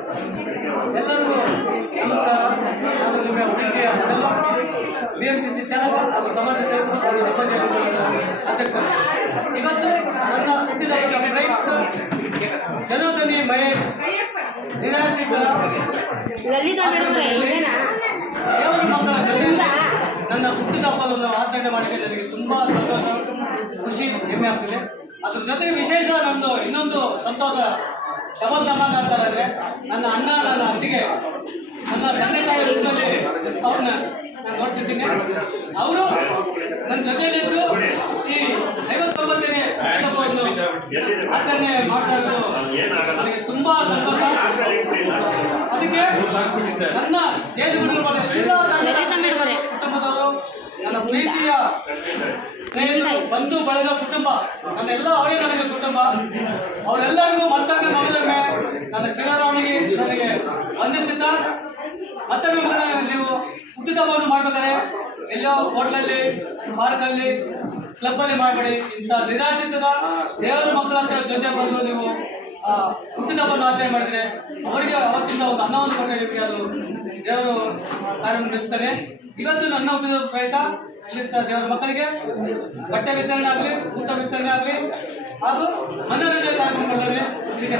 ಎಲ್ಲರಿಗೂ ನಮಸ್ಕಾರ. ನಾನು ನಿಮ್ಮ ಪ್ರೀತಿಯ BMTC ಚಾನಲ್ ಹಾಗೂ ಸಮಾಜ ಸೇವಕರು ಹಾಗೂ ಅಧ್ಯಕ್ಷರು. ಇವತ್ತು ನನ್ನ ಹುಟ್ಟಿದ ಜನೋದನಿ ಮಹೇಶ್ ನಿರಾಶ್ರಿತ ದೇವರ ಮಕ್ಕಳ ಜೊತೆಯಲ್ಲಿ ನನ್ನ ಹುಟ್ಟಿದ ಹಬ್ಬವನ್ನು ಆಚರಣೆ ಮಾಡಲಿಕ್ಕೆ ನನಗೆ ತುಂಬ ಸಂತೋಷ, ಖುಷಿ, ಹೆಮ್ಮೆ ಆಗ್ತಿದೆ. ಅದ್ರ ಜೊತೆಗೆ ವಿಶೇಷ ಇನ್ನೊಂದು ಸಂತೋಷ ಡಬಲ್ ಧಮಾಲ್ ಮಾಡ್ತಾರೆ ಅಂದರೆ ನನ್ನ ಅಣ್ಣ, ನನ್ನ ಅತ್ತಿಗೆ, ನನ್ನ ತಂದೆ ತಾಯಿ ರೂಪದಲ್ಲಿ ಅವ್ರನ್ನ ನಾನು ನೋಡ್ತಿದ್ದೀನಿ. ಅವರು ನನ್ನ ಜೊತೆಯಲ್ಲಿದ್ದು ಈ 59ನೇ ಹಬ್ಬವನ್ನು ಆಚರಣೆ ಮಾಡ್ತಾ ಇರೋದು ನನಗೆ ತುಂಬ ಸಂತೋಷ. ಅದಕ್ಕೆ ನನ್ನ ಜೇನುಗೂಡಿನ ಎಲ್ಲ ಕುಟುಂಬದವರು, ನನ್ನ ಪ್ರೀತಿಯ ಸ್ನೇಹಿತರು, ಬಂಧು ಬಳಗ ಕುಟುಂಬ, ನನ್ನೆಲ್ಲ ಅವರೇ ನನಗೆ ಕುಟುಂಬ. ಅವರೆಲ್ಲರಿಗೂ ಮತ್ತೊಮ್ಮೆ ಮಗದೊಮ್ಮೆ ನನ್ನ ಚಿರಋಣಿಗೆ ನನಗೆ ವಂದಿಸುತ್ತಾ, ಮತ್ತೊಮ್ಮೆ ನೀವು ಹುಟ್ಟಿದಬ್ಬವನ್ನು ಮಾಡಬೇಕಾದ್ರೆ ಎಲ್ಲೋ ಹೋಟ್ಲಲ್ಲಿ, ಪಾರ್ಕಲ್ಲಿ, ಕ್ಲಬ್ಬಲ್ಲಿ ಮಾಡಬೇಡಿ. ಇಂಥ ನಿರಾಶ್ರಿತದ ದೇವರ ಮಕ್ಕಳ ಹತ್ರ ಜೊತೆ ಬಂದು ನೀವು ಹುಟ್ಟಿದಬ್ಬವನ್ನು ಆಚರಣೆ ಮಾಡಿದರೆ ಅವರಿಗೆ ಅವತ್ತಿಂದ ಒಂದು ಅನ್ನವನ್ನು ಕೊಟ್ಟರೆ ನಿಮಗೆ ಅದು ದೇವರು ಕಾರ್ಯನಿರ್ವಹಿಸ್ತಾನೆ. ಇವತ್ತು ನನ್ನ ಹುಟ್ಟಿದ ಪ್ರಯುಕ್ತ ಇಲ್ಲಿಂದ ದೇವರ ಮಕ್ಕಳಿಗೆ ಬಟ್ಟೆ ವಿತರಣೆ ಆಗಲಿ, ಊಟ ವಿತರಣೆ ಆಗಲಿ ಹಾಗೂ ಮನೋರಂಜನೆ ಕಾರ್ಯಕ್ರಮ ಮಾಡ್ತಾರೆ. ಇದಕ್ಕೆ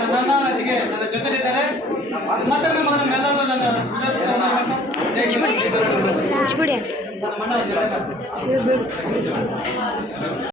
ನನ್ನ ಜೊತೆಲಿದ್ದಾರೆ. ಮತ್ತೊಮ್ಮೆ ಮಗನ ಮೇಲೆಲ್ಲರೂ ನನ್ನ